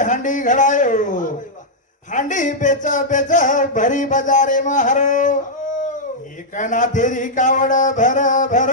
हांडी घडायो हांडी बेच बेच भरी बजारे महारो एक नाथेरी कावड भर भर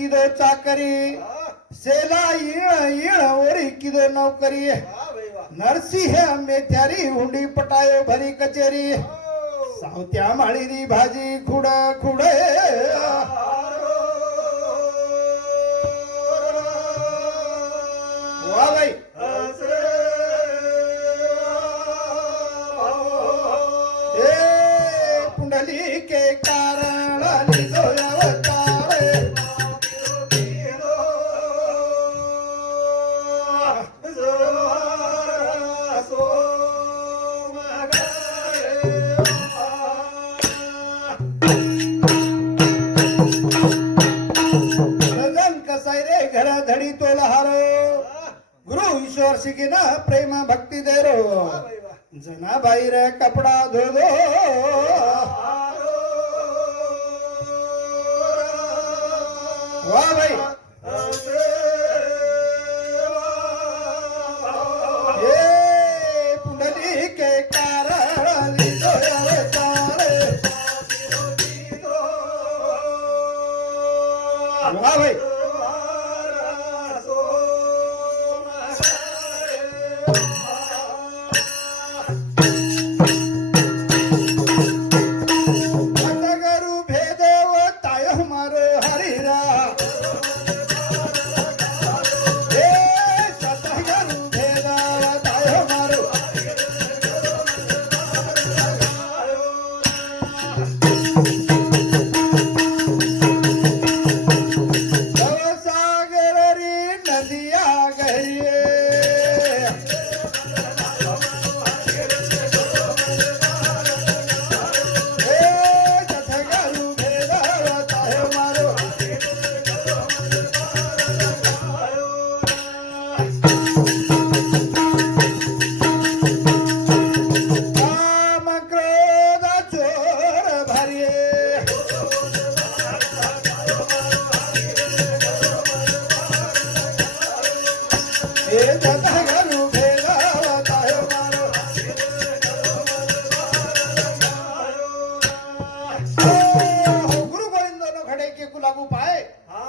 किदो चाकरी सेला येण येण ओरी किदो नौकरी नरसिंह मेथ्यारी हुंडी पटायो भरी कचेरी सावत्या माळीरी भाजी खुड खुड ಪ್ರೇಮ ಭಕ್ತಿ ದೇರು ಜನ ಬೈರೆ ಕಪಡಾ ಧೋದು ವಾ ಬೈ ಏ ಪುಂಡಲಿ ಕೆ ಕಾ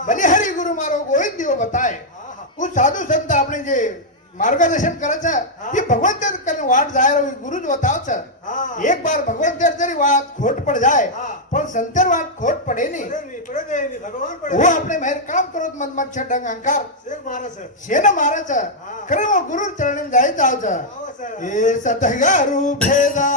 बलिहारी गुरु मारो गोविंद देव बताए तू साधु संत अपने जे मार्गदर्शन कर भगवंत जाए गुरु जो बताओ एक बार भगवंत वाद खोट पड़ जाए पण संतर वाट खोट पड़े नी वो अपने मेहर काम करो तो ढंग मच्छर डंग अहंकार से न वो गुरु चरण में जाए जाओ सर सतगारू भेदा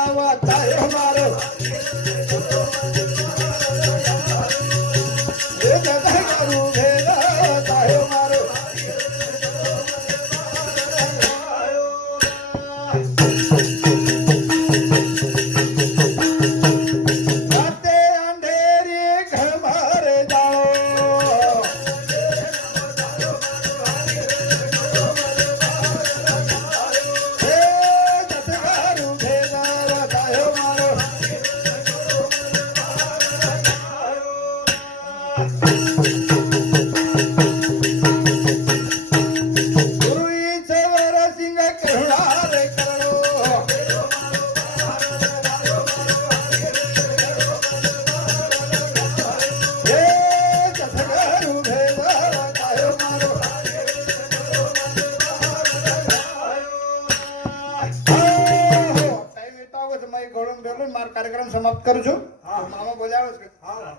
જેવણ બેલો મારો કાર્યક્રમ સમાપ્ત કરું છું હા. મામા બોલાવે છે હા.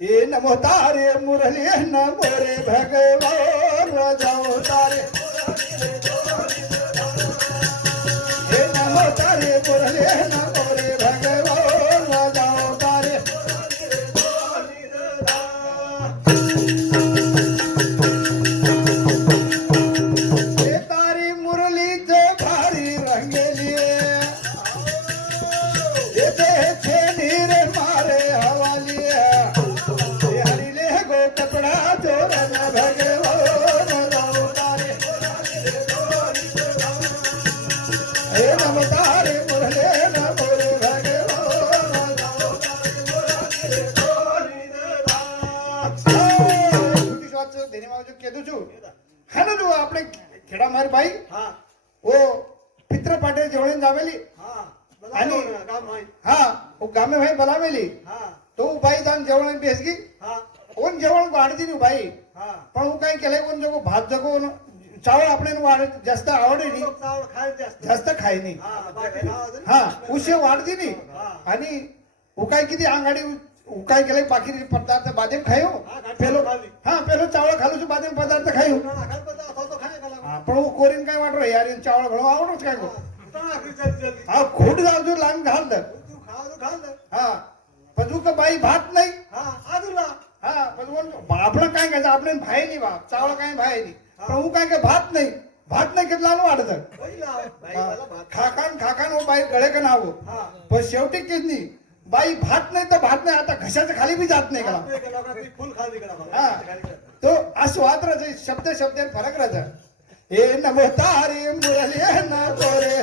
એ નમો તારે મુરલી નમો રે ભગવાન રાજાઓ તારે એ નમો તારે મુરલી નમો છે, તેની માં જો કીધું છું હા જો આપણે ખેડા મારી ભાઈ હા ઓ પિત્ર પાટે જોડીને જામેલી હા આની- બધા ગામ હોય હા હું ગામે ભાઈ બોલાવેલી હા તો હું ભાઈ તાન જેવણ બેસ ગઈ હા ઓન જેવણ વાળતી ની ભાઈ હા પણ હું કઈ કેલે કોણ જગો ભાત જગો ઓનો ચાવળ આપણે એનું વાળે જાસ્ત આવડે નહીં લોકો ચાવળ ખાય જાસ્ત. જાસ્ત ખાય નહીં હા બાકી ખાવા દે ને. હા ઉશે વાળતી નહીં હા. आणि ઉકાઈ કીધી આંગાડી काय केलंय बाकी पदार्थ बादेम खायो? पेलो हा पेलो चावळ खालू बादेम पदार्थ खायो. पण कोरीन काय वाटरो यार चावळ घडो आवडच काय हा खोट जाऊ लांब घाल हा पण का बाई भात नाही? हा पण आपलं काय करायचं आपलं भाय नाही बाप चावळ काय भाय नाही. प्रभू काय काय भात नाही. भात नाही घेतला ना वाढत. खाकान खाकान हो बाई गळे का नाव. पण शेवटी किती बाई भात नाही तर भात नाही आता घशाच्या खाली बी जात नाही का? तो आस्वाद राहते शब्द शब्द फरक राहत हे नमो तारे मुरली ना तोरे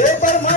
ఏ పని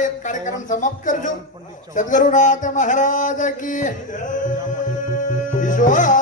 ये कार्यक्रम समाप्त कर सदगुरुनाथ महाराज की विश्वा